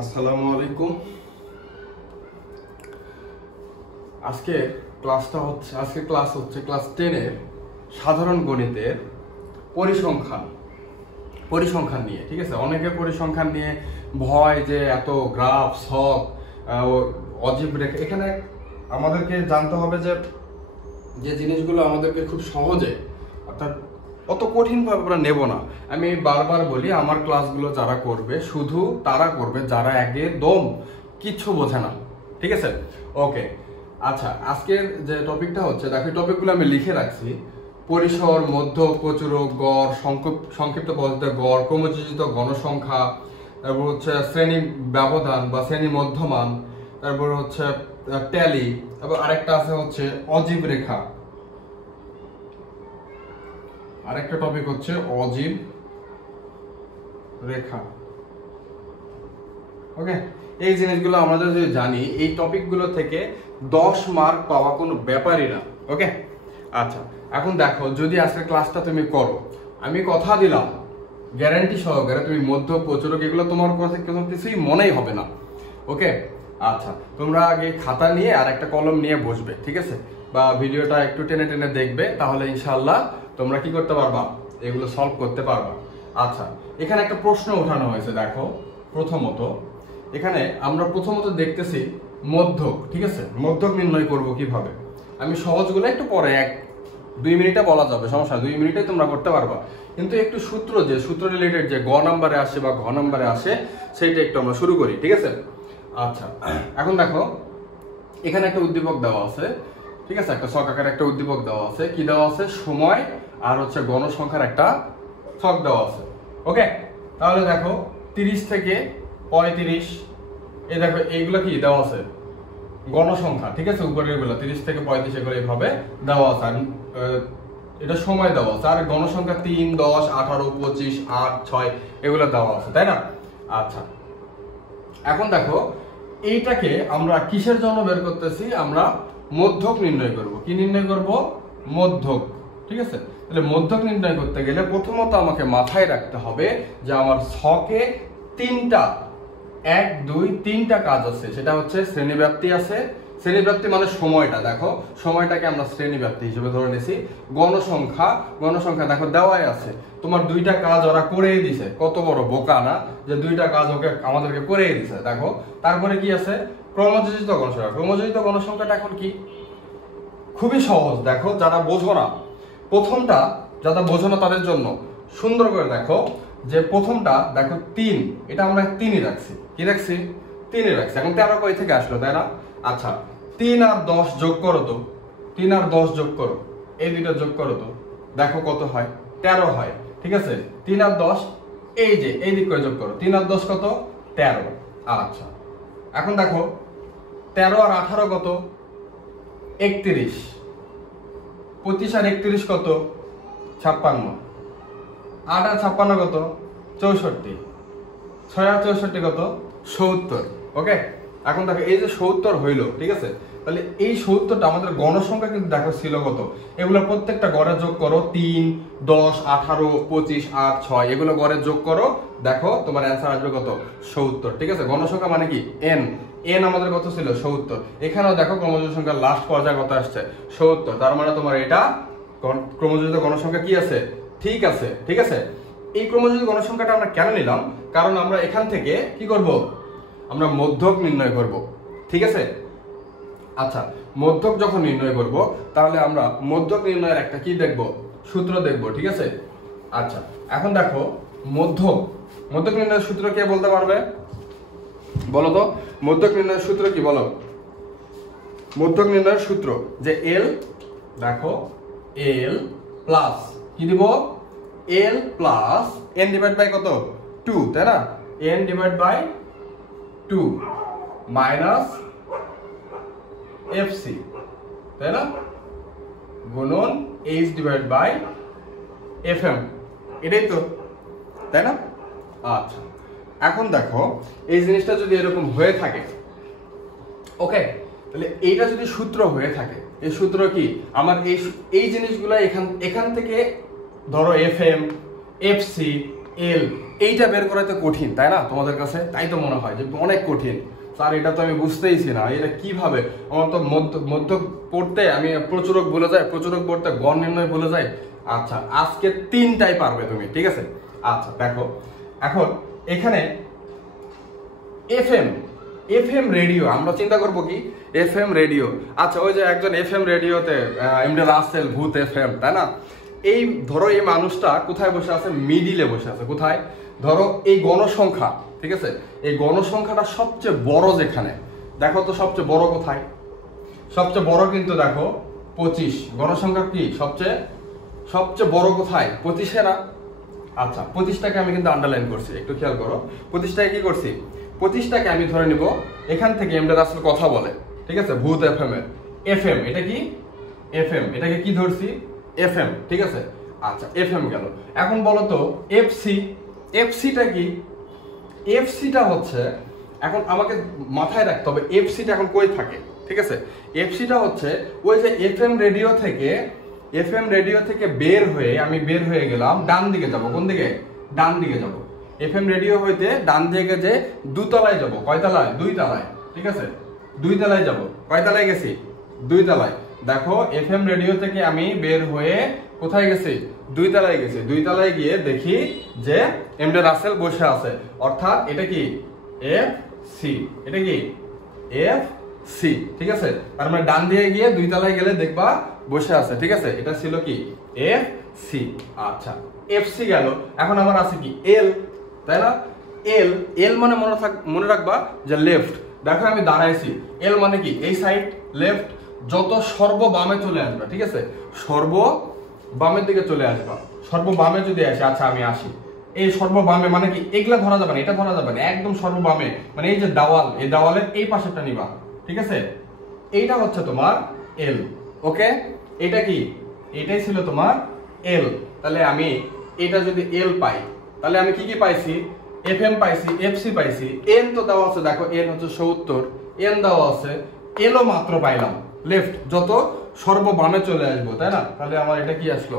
আসসালামু আলাইকুম। আজকে ক্লাস হচ্ছে ক্লাস 10 এর সাধারণ গণিতের পরিসংখ্যান নিয়ে। ঠিক আছে, অনেকে পরিসংখ্যান নিয়ে ভয় যে এত গ্রাফ ছক অজীব রেখা। এখানে আমাদেরকে জানতে হবে যে জিনিসগুলো আমাদেরকে খুব সহজে, অর্থাৎ অত কঠিনভাবে আমরা নেব না। আমি বারবার বলি, আমার ক্লাসগুলো যারা করবে শুধু তারা করবে যারা একদম কিচ্ছু বোঝে না। ঠিক আছে, ওকে। আচ্ছা, আজকের যে টপিকটা হচ্ছে, দেখো টপিকগুলো আমি লিখে রাখছি: পরিসর, মধ্য, প্রচুরক, গড়, সংক্ষিপ্ত পদ্ধতিতে গড়, ক্রমযোজিত গণসংখ্যা, তারপর হচ্ছে শ্রেণী ব্যবধান বা শ্রেণী মধ্যমান, তারপর হচ্ছে ট্যালি, তারপর আরেকটা আছে হচ্ছে অজীব রেখা। আরেকটা টপিক হচ্ছে অজীব রেখা। ওকে, এই জিনিসগুলো আমরা যদি জানি, এই টপিকগুলো থেকে 10 মার্ক পাওয়া কোনো ব্যাপারই না। ওকে, আচ্ছা, এখন দেখো, যদি আজকের ক্লাসটা তুমি করো, আমি কথা দিলাম গ্যারান্টি সহকারে তুমি মধ্য, প্রচুরক এগুলো তোমার কাছে কোনো কিছুই মনেই হবে না। ওকে, আচ্ছা, তোমরা আগে খাতা নিয়ে আর একটা কলম নিয়ে বসবে, ঠিক আছে, বা ভিডিওটা একটু টেনে টেনে দেখবে, তাহলে ইনশাআল্লাহ তোমরা কি করতে পারবা, এগুলো সলভ করতে পারবা। আচ্ছা, এখানে একটা প্রশ্ন ওঠানো হয়েছে। দেখো, এখানে আমরা প্রথমত দেখতেছি মধ্যক। ঠিক আছে, মধ্যক নির্ণয় করব কিভাবে। আমি সহজগুলো একটু পরে 1-2 মিনিটে বলা যাবে, সমস্যা 2 মিনিটে তোমরা করতে পারবা, কিন্তু একটু সূত্র রিলেটেড যে গ নাম্বারে আসে বা ঘ নাম্বারে আসে, সেইটা একটু আমরা শুরু করি। ঠিক আছে, আচ্ছা, এখন দেখো, এখানে একটা উদ্দীপক দেওয়া আছে। ঠিক আছে, একটা ছক আকারে একটা উদ্দীপক দেওয়া আছে। কি দেওয়া আছে? সময় আর হচ্ছে গণসংখ্যার একটা ছক দেওয়া আছে। ওকে, তাহলে দেখো 30 থেকে 35, এই দেখো এইগুলো কি দেওয়া আছে? গণসংখ্যা। ঠিক আছে, উপরের গুলো 30 থেকে 35 এগুলো এইভাবে দেওয়া আছে, এটা সময় দেওয়া আছে। আর গণসংখ্যা 3, 10, 18, 25, 8, 6 এগুলো দেওয়া আছে, তাই না? আচ্ছা, এখন দেখো, এইটাকে আমরা কিসের জন্য বের করতেছি? আমরা মধ্যক নির্ণয় করব। কি নির্ণয় করব? মধ্যক। ঠিক আছে, তাহলে মধ্যক নির্ণয় করতে গেলে প্রথমত আমাকে মাথায় রাখতে হবে যে আমার ছকে 3টা কাজ আছে। সেটা হচ্ছে শ্রেণীব্যাপ্তি আছে। শ্রেণীব্যাপ্তি মানে সময়টা। দেখো, সময়টাকে আমরা শ্রেণীব্যাপ্তি হিসেবে ধরে নিয়েছি। গণসংখ্যা দেখো দেওয়াই আছে। তোমার 2টা কাজ ওরা করেই দিছে। কত বড় বোকা না যে 2টা কাজ আমাদেরকে করেই দিছে। দেখো, তারপরে কি আছে? ক্রমযোজিত গণসংখ্যা। ক্রমযোজিত গণসংখ্যাটা এখন কি? খুবই সহজ। দেখো, যারা বোঝো না তাদের জন্য সুন্দর করে দেখো, যে প্রথমটা দেখো 3, এটা আমরা 3ই রাখছি। কি রাখছি? 3ই রাখছি। এখন 13 কই থেকে আসলো, তাই না? আচ্ছা, 3 আর 10 যোগ করো তো। 3 আর 10 যোগ করো, এই দুইটা যোগ করো তো, দেখো কত হয়? 13 হয়। ঠিক আছে, 3 আর 10 এই যে এই দিক করে যোগ করো। 3 আর 10 কত? 13। আচ্ছা, এখন দেখো 13 আর 18 কত? 31। 25 আর 31 কত? 56। 8 আর 56 কত? 64। 6 আর 64 কত? 70। ওকে, এখন দেখো, এই যে 70 হইলো, ঠিক আছে, তাহলে এই 70টা আমাদের গণসংখ্যা কিন্তু দেখো ছিল কত? এগুলো প্রত্যেকটা গড়ে যোগ করো। 3, 10, 18, 25, 8, 6 এগুলো গড়ে যোগ করো। দেখো তোমার অ্যান্সার আসবে কত? 70। ঠিক আছে, গণসংখ্যা মানে কি? এন আমাদের কত ছিল? 70। এখানেও দেখো ক্রমযোজিত সংখ্যার লাস্ট পর্যায়ে কত আসছে? 70। তার মানে তোমার এটা ক্রমযোজিত গণসংখ্যা কি আছে? ঠিক আছে। ঠিক আছে, এই ক্রমযোজিত গণসংখ্যাটা আমরা কেন নিলাম? কারণ আমরা এখান থেকে কি করব? আমরা মধ্যক নির্ণয় করব। ঠিক আছে, আচ্ছা, মধ্যক যখন নির্ণয় করব, তাহলে আমরা মধ্যক নির্ণয়ের একটা কি দেখব? সূত্র দেখব। ঠিক আছে, আচ্ছা, এখন দেখো, মধ্যক নির্ণয়ের সূত্র কে বলতে পারবে? বলো তো, মধ্যক নির্ণয়ের সূত্র কি? বলো। মধ্যক নির্ণয়ের সূত্র যে এল, দেখো এল প্লাস কি দিব? L plus N divide by কত? 2, তাই না? N divide by 2 minus FC, তাই না, গুণন এইচ ডিভাইড বাই এফএম। এটাই তো, তাই না? আচ্ছা, এখন দেখো, এই জিনিসটা যদি এরকম হয়ে থাকে, ওকে, তাহলে এইটা যদি সূত্র হয়ে থাকে, এই সূত্র কি? আমার এই জিনিসগুলো এখান থেকে ধরো এফএম, এফসি, এল, এইটা বের করাতে কঠিন, তাই না তোমাদের কাছে? তাই তো মনে হয় যে অনেক কঠিন স্যার, এটা তো আমি বুঝতেইছি না, এটা কিভাবে। আমার তো মধ্য পড়তে আমি প্রচুরক বলে যাই, প্রচুরক পড়তে গণ নির্ণয় বলে যাই। আচ্ছা, আজকে 3টাই পারবে তুমি, ঠিক আছে? আচ্ছা দেখো, এখন এখানে এফএম রেডিও, আমরা চিন্তা করবো কি এফএম রেডিও। আচ্ছা, ওই যে একজন এফএম রেডিওতে এমডি রাসেল ভূত এফএম, তাই না? এই ধরো এই মানুষটা কোথায় বসে আছে? মিডিলে বসে আছে। কোথায়? ধরো এই গণসংখ্যা, ঠিক আছে? এই গণসংখ্যাটা সবচেয়ে বড় যেখানে, দেখো তো সবচেয়ে বড় কোথায়? সবচেয়ে বড় কিন্তু দেখো 25। গণসংখ্যা কি সবচেয়ে বড় কোথায়? 25-এ না? আচ্ছা, 25টাকে আমি কিন্তু আন্ডারলাইন করছি, একটু খেয়াল করো। 25টাকে কি করছি? 25টাকে আমি ধরে নিব এখান থেকে এমডি রাসেল কথা বলে, ঠিক আছে? ভূত এফএম এর এফএম, এটা কি এফএম, এটাকে কি ধরছি? এফএম, ঠিক আছে? আচ্ছা, এফএম গেল। এখন বলো তো এফসিটা কি? এফসিটা হচ্ছে, এখন আমাকে মাথায় রাখতে হবে এফসিটা এখন কই থাকে, ঠিক আছে? এফসিটা হচ্ছে ওই যে এফএম রেডিও থেকে বের হয়ে গেলাম, ডান দিকে যাব। কোন দিকে? ডান দিকে যাব। এফএম রেডিও হইতে ডান দিকে যে দুতলায় যাব। কয় তলায়? 2 তলায়, ঠিক আছে? 2 তলায় যাব। কয় তলায় গেছি? 2 তলায়। দেখো, এফএম রেডিও থেকে আমি বের হয়ে কোথায় গেছি? 2 তলায় গেছি। 2 তলায় গিয়ে দেখি যে এমডি রাসেল বসে আছে, অর্থাৎ এটা কি এফ সি, এটা কি এফ সি, ঠিক আছে? তার মানে ডান দিকে গিয়ে 2 তলায় গেলে দেখবা বসে আছে, ঠিক আছে? এটা ছিল কি এফ সি। আচ্ছা, এফ সি গেল। এখন আমার আছে কি এল, তাই না? এল মানে মনে রাখবা যে লেফট। দেখো আমি দাঁড়াইছি, এল মানে কি এই সাইড লেফট, যত সর্ব বামে চলে আসবা, ঠিক আছে? সর্ব বামের দিকে চলে আসবা। সর্ব বামে যদি আসে, আচ্ছা আমি আসি, এই সর্ব বামে মানে কি এগুলা ধরা যাবে না, এটা ধরা যাবে না, একদম সর্ব বামে মানে এই যে দেওয়াল, এই দেওয়ালের এই পাশেটা নিবা, ঠিক আছে? এইটা হচ্ছে তোমার এল। ওকে, এটা কি? এটাই ছিল তোমার এল। তাহলে আমি এটা যদি এল পাই, তাহলে আমি কি কি পাইছি? এফএম পাইছি, এফসি পাইছি, এন তো দেওয়া আছে, দেখো এন হচ্ছে 70, এন দেওয়া আছে, এলও মাত্র পাইলাম লেফট, যত সর্ব বামে চলে আসবো, তাই না? তাহলে আমার এটা কি আসলো?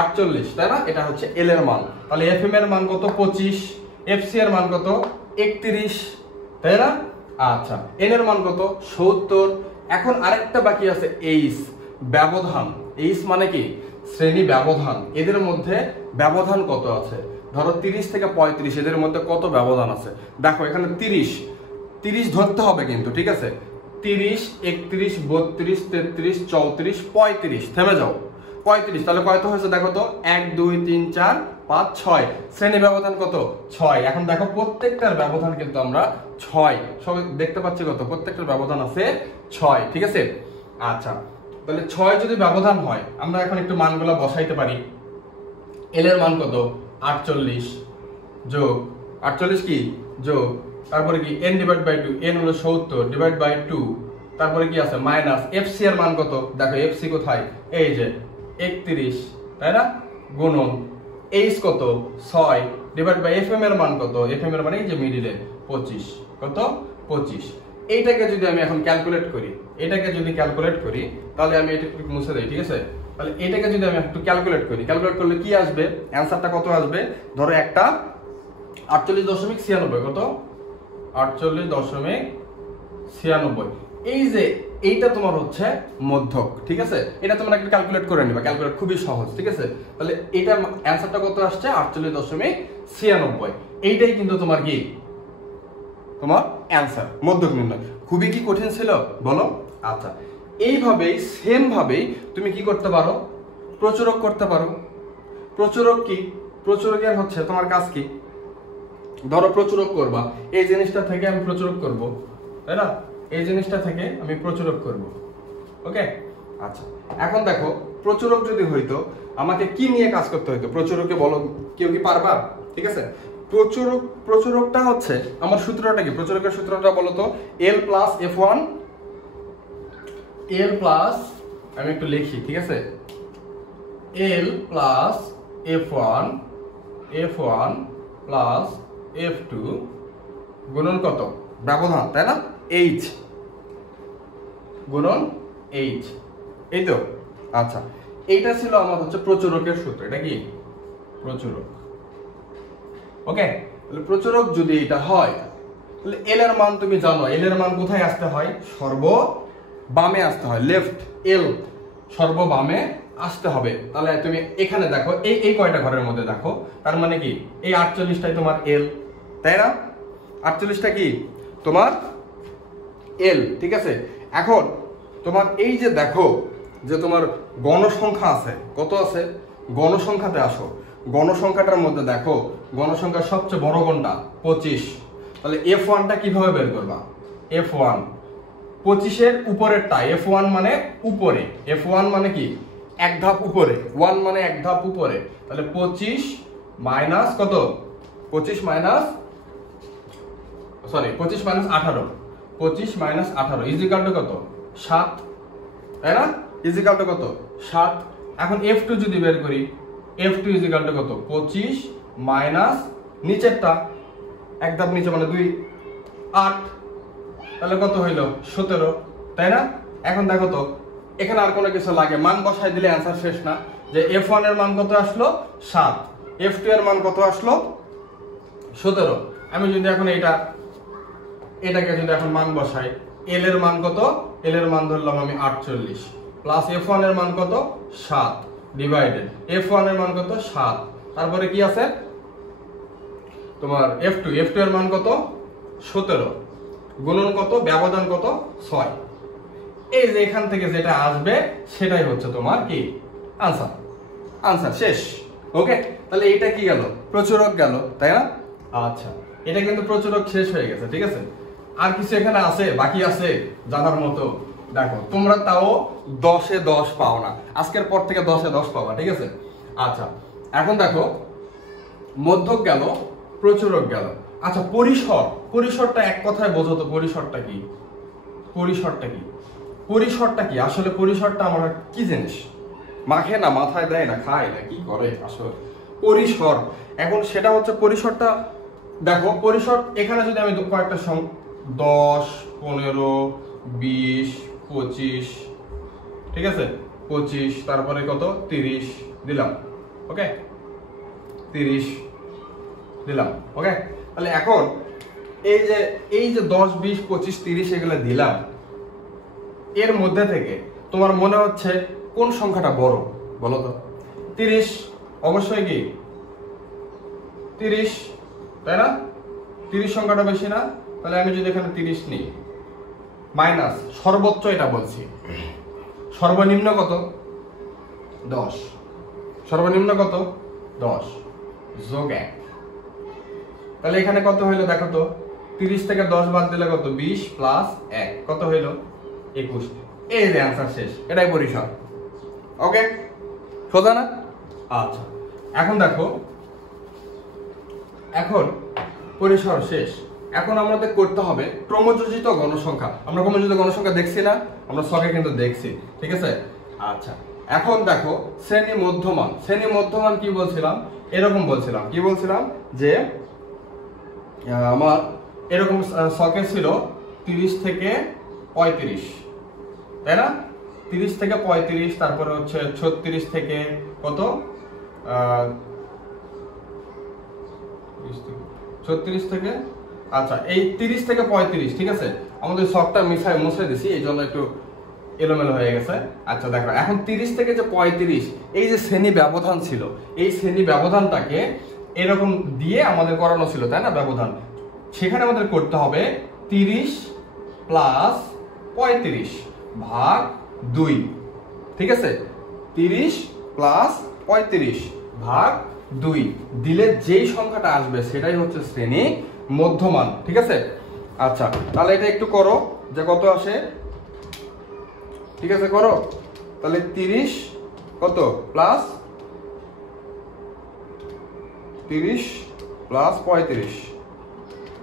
48, তাই না? এটা হচ্ছে এল এর মান। তাহলে এফএম এর মান কত? 25, এফসি এর মান কত? 31, তাই না? আচ্ছা, এন এর মান কত? 70। এখন আরেকটা বাকি আছে এইচ, ব্যবধান। এইচ মানে কি? শ্রেণী ব্যবধান। এদের মধ্যে ব্যবধান কত আছে? ধরো 30 থেকে 35, এদের মধ্যে কত ব্যবধান আছে? দেখো এখানে 30 ধরতে হবে কিন্তু, ঠিক আছে? 30, 31, 32, 33, 34, 35, থেমে যাও। 35, তাহলে কত হয়েছে দেখো তো? 1 2 3 4 5 6, শ্রেণী ব্যবধান কত? 6। এখন দেখো প্রত্যেকটার ব্যবধান কিন্তু আমরা 6 সবাই দেখতে পাচ্ছি, কত প্রত্যেকটার ব্যবধান আছে 6, ঠিক আছে? আচ্ছা, তাহলে 6 যদি ব্যবধান হয়, আমরা এখন একটু মানগুলো বসাইতে পারি। এল এর মান কত? 48 যোগ 48 কি যোগ, তারপরে কি n ডিভাইড বাই 2, n হলো 70 ডিভাইড বাই 2, তারপরে কি আছে মাইনাস এফসি এর মান কত? দেখো এফসি কোথায়? এই যে 31, তাই না? গুণন এইচ কত? 6 ডিভাইড বাই এফএম এর মান কত? এফএম এর মানে এই যে মিডিলে 25, কত? 25। এইটাকে যদি আমি এখন ক্যালকুলেট করি, তাহলে আমি এটা একটু মুছে দেই, ঠিক আছে? তাহলে এটাকে যদি আমি একটু ক্যালকুলেট করলে কি আসবে? অ্যানসারটা কত আসবে? ধরো একটা 48.96, কত? 48.96। এই যে এইটা তোমার হচ্ছে মধ্যক, ঠিক আছে? এটা তোমরা একটু ক্যালকুলেট করে নিবা, ক্যালকুলেট খুবই সহজ, ঠিক আছে? তাহলে এটা অ্যানসারটা কত আসছে? 48.96। এইটাই কিন্তু তোমার কি তোমার অ্যানসার, মধ্যক নির্ণয়। খুবই কি কঠিন ছিল বলো? আচ্ছা, এইভাবেই সেম ভাবেই তুমি কি করতে পারো? প্রচুরক করতে পারো। প্রচুরক কি? প্রচুরকের হচ্ছে তোমার কাজ কি? ধরো প্রচুরক করবা, এই জিনিসটা থেকে আমি প্রচুরক করব, তাই না? এই জিনিসটা থেকে আমি প্রচুরক করব। ওকে, আচ্ছা, এখন দেখো প্রচুরক যদি হইতো, আমাকে কি নিয়ে কাজ করতে হইতো? প্রচুরকে বলো, কেউ কি পারবা? ঠিক আছে, প্রচুরকটা হচ্ছে আমার সূত্রটা কি? প্রচুরকের সূত্রটা বলো তো, এল প্লাস F1, এল প্লাস, আমি একটু লিখি, ঠিক আছে? এল প্লাস F1 প্লাস F2 গুণন কত? ব্যবধান, তাই না? H গুণন H, এই তো। আচ্ছা, এইটা ছিল আমার হচ্ছে প্রচুরকের সূত্র। এটা কি প্রচুরক? ওকে, তাহলে প্রচুরক যদি এটা হয় তাহলে এল এর মান তুমি জানো, এল এর মান কোথায় আসতে হয়? সর্ব বামে আসতে হয়, লেফট এল সর্ব বামে আসতে হবে। তাহলে তুমি এখানে দেখো এই কয়টা ঘরের মধ্যে দেখো, তার মানে কি এই 48টাই তোমার এল, তাই না? 48টা কি তোমার এল, ঠিক আছে। এখন তোমার এই যে দেখো যে তোমার গণসংখ্যা আছে, কত আছে? গণসংখ্যাতে আসো, গণসংখ্যাটার মধ্যে দেখো গণসংখ্যার সবচেয়ে বড় কোনটা? 25। তাহলে F1টা কিভাবে বের করবা? F1 25-এর উপরেরটা, F1 মানে উপরে, F1 মানে কি এক ধাপ উপরে, 1 মানে এক ধাপ উপরে। তাহলে 25 মাইনাস কত? 25 মাইনাস 18, 25 মাইনাস 18 ইজিক্যাল টু কত? 7, তাই না? ইজিক্যাল টু কত? 7। এখন F2 যদি বের করি, F2 ইজিক্যাল টু কত? 25 মাইনাস নিচেরটা এক ধাপ নিচে মানে 2, 8, তাহলে কত হইল? 17, তাই না? এখন দেখো তো এখানে আর কোনো কিছু লাগে, মান বসাই দিলে অ্যান্সার শেষ না। যে F1 এর মান কত আসলো? 7, F2 এর মান কত আসলো? 17। আমি যদি এখন এটাকে যদি এখন মান বসাই, এল এর মান কত? এল এর মান ধরলাম আমি 48 প্লাস F1 এর মান কত? 7 ডিভাইডেড F1 এর মান কত? 7, তারপরে কি আছে তোমার F2 এর মান কত? 17 গুণন কত? ব্যবধান কত? 6। এই যে এখান থেকে যেটা আসবে সেটাই হচ্ছে তোমার কি আনসার শেষ। ওকে, তাহলে এইটা কি গেল? প্রচুরক গেল, তাই না? আচ্ছা, এটা কিন্তু প্রচুরক শেষ হয়ে গেছে, ঠিক আছে। আর কিছু এখানে আছে বাকি আছে জানার মতো? দেখো তোমরা তাও 10-এ 10 পাও না, আজকের পর থেকে 10-এ 10 পাবা, ঠিক আছে। আচ্ছা, এখন দেখো মধ্যক গেল, প্রচুরক গেল। আচ্ছা, পরিসরটা এক কথায় বোঝো তো, পরিসরটা কি? পরিসরটা কি আসলে? পরিসরটা আমরা কি জিনিস? মাখে না, মাথায় দেয় না, খায় না, কি করে আসলে পরিসর? এখন সেটা হচ্ছে পরিসরটা দেখো, পরিসর এখানে যদি আমি কয়েকটা 10, 15, 20, 25, ঠিক আছে, 25, তারপরে কত? 30 দিলাম, ওকে, 30 দিলাম, ওকে। তাহলে এখন এই যে 10, 20, 25, 30 এগুলো দিলাম, এর মধ্যে থেকে তোমার মনে হচ্ছে কোন সংখ্যাটা বড় বলো তো? 30, অবশ্যই কি 30, তাই না? 30 সংখ্যাটা বেশি না? তাহলে আমি যদি এখানে 30 নিই মাইনাস সর্বোচ্চ, এটা বলছি সর্বনিম্ন কত? 10, সর্বনিম্ন কত? 10 যোগ 1, তাহলে এখানে কত হইলো দেখো তো? 30 থেকে 10 বাদ দিলে কত? 20 প্লাস 1 কত হইলো? 21। এই যে অ্যান্সার শেষ, এটাই পরিসর। ওকে, সোজা না? আচ্ছা, এখন দেখো, এখন পরিসর শেষ। এখন আমাদের করতে হবে ক্রমযোজিত গণসংখ্যা। আমরা ক্রমযোজিত গণসংখ্যা দেখছি না? আমরা ছকে কিন্তু দেখছি, ঠিক আছে। আচ্ছা, এখন দেখো শ্রেণী মধ্যমান কি বলছিলাম? এরকম বলছিলাম, কি বলছিলাম? যে আমার এরকম ছকে ছিল 30 থেকে 35, তাই না? 30 থেকে 35, তারপরে হচ্ছে 36 থেকে কত? 36 থেকে, আচ্ছা এই 30 থেকে 35, ঠিক আছে। আমাদের ছকটা মুছে দিছি, এই জন্য একটু এলোমেলো হয়ে গেছে। আচ্ছা দেখো, এখন 30 থেকে যে 35, এই যে শ্রেণী ব্যবধান ছিল, এই শ্রেণী ব্যবধানটাকে এরকম দিয়ে আমাদের করানো ছিল, তাই না? ব্যবধান, সেখানে আমাদের করতে হবে 30 প্লাস 35 ভাগ 2, ঠিক আছে। 30 প্লাস 35 ভাগ 2 দিলে যেই সংখ্যাটা আসবে সেটাই হচ্ছে শ্রেণী মধ্যমান, ঠিক আছে। আচ্ছা, তাহলে এটা একটু করো যে কত আসে, ঠিক আছে, করো। তাহলে 30 কত প্লাস 30 প্লাস 35,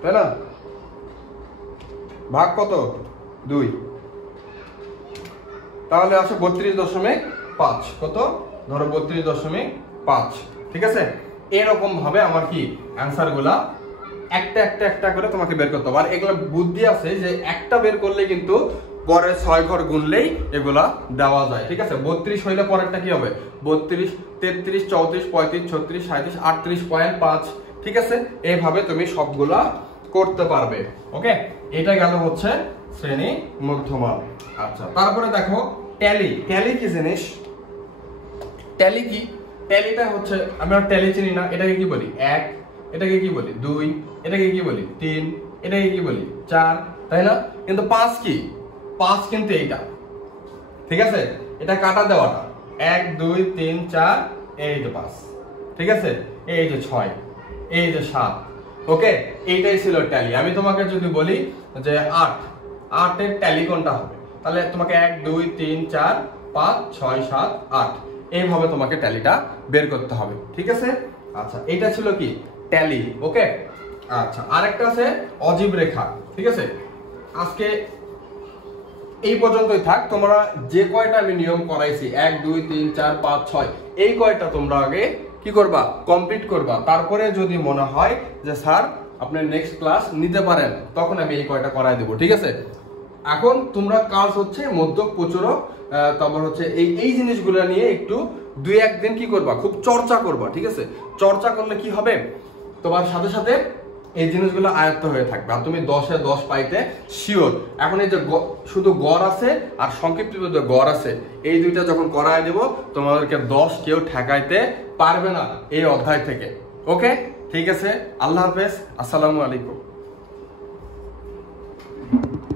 তাই না? ভাগ কত? 2, তাহলে আসে 32.5, কত? ধরো 32.5, ঠিক আছে। এরকম ভাবে আমার কি অ্যান্সার গুলা একটা করে তোমাকে বের করতে হবে। আর এগুলো বুদ্ধি আছে যে একটা বের করলে কিন্তু পরে 6 ঘর গুনলেই এগুলা দেওয়া যায়, ঠিক আছে। 32 হইলে পরেরটা কি হবে? 32, 33, 34, 35, 36, 37, 38.5, ঠিক আছে, এইভাবে তুমি সবগুলা করতে পারবে। ওকে, এটা গেল হচ্ছে শ্রেণী মধ্যমান। আচ্ছা, তারপরে দেখো ট্যালি। ট্যালি কি জিনিস? ট্যালি কি? ট্যালিটা হচ্ছে, আমরা ট্যালি চিনি না, এটাকে কি বলি? 1, এটাকে কি বলি? 2, এটাকে কি বলি? 3, এটাকে কি বলি? 4, তাই না? কিন্তু 5 কি? 5 কিন্তু এইটা, ঠিক আছে, এটা কাটা দেওয়াটা 1 2 3 4, এই যে 5, ঠিক আছে, এই যে 6, এই যে 7। ওকে, এইটাই ছিল ট্যালি। আমি তোমাকে যদি বলি যে 8 এর ট্যালি কোনটা হবে, তাহলে তোমাকে 1 2 3 4 5 6 7 8 এইভাবে তোমাকে ট্যালিটা বের করতে হবে, ঠিক আছে। আচ্ছা, এটা ছিল কি? ট্যালি। ওকে, আচ্ছা, আরেকটা আছে অজীব রেখা, ঠিক আছে। আজকে এই পর্যন্তই থাক। তোমরা যে কয়টা আমি নিয়ম করাইছি 1 2 3 4 5 6, এই কয়টা তোমরা আগে কি করবা? কমপ্লিট করবা। তারপরে যদি মনে হয় যে স্যার আপনি নেক্সট ক্লাস নিতে পারেন, তখন আমি এই কয়টা করাই দেব, ঠিক আছে। এখন তোমরা কাজ হচ্ছে মধ্যক প্রচুরক, তারপর হচ্ছে এই জিনিসগুলো নিয়ে একটু 2-1 দিন কি করবা? খুব চর্চা করবা, ঠিক আছে। চর্চা করলে কি হবে? তোমার সাথে সাথে এই জিনিসগুলো আয়ত্ত হয়ে থাকবে, আর তুমি 10-এ 10 পাইতে শিওর। এখন এই যে শুধু গড় আছে আর সংক্ষিপ্ত গড় আছে, এই দুইটা যখন করায় দেব, তোমাদেরকে 10 কেউ ঠেকাইতে পারবে না এই অধ্যায় থেকে। ওকে, ঠিক আছে, আল্লাহ হাফেজ, আসসালামু আলাইকুম।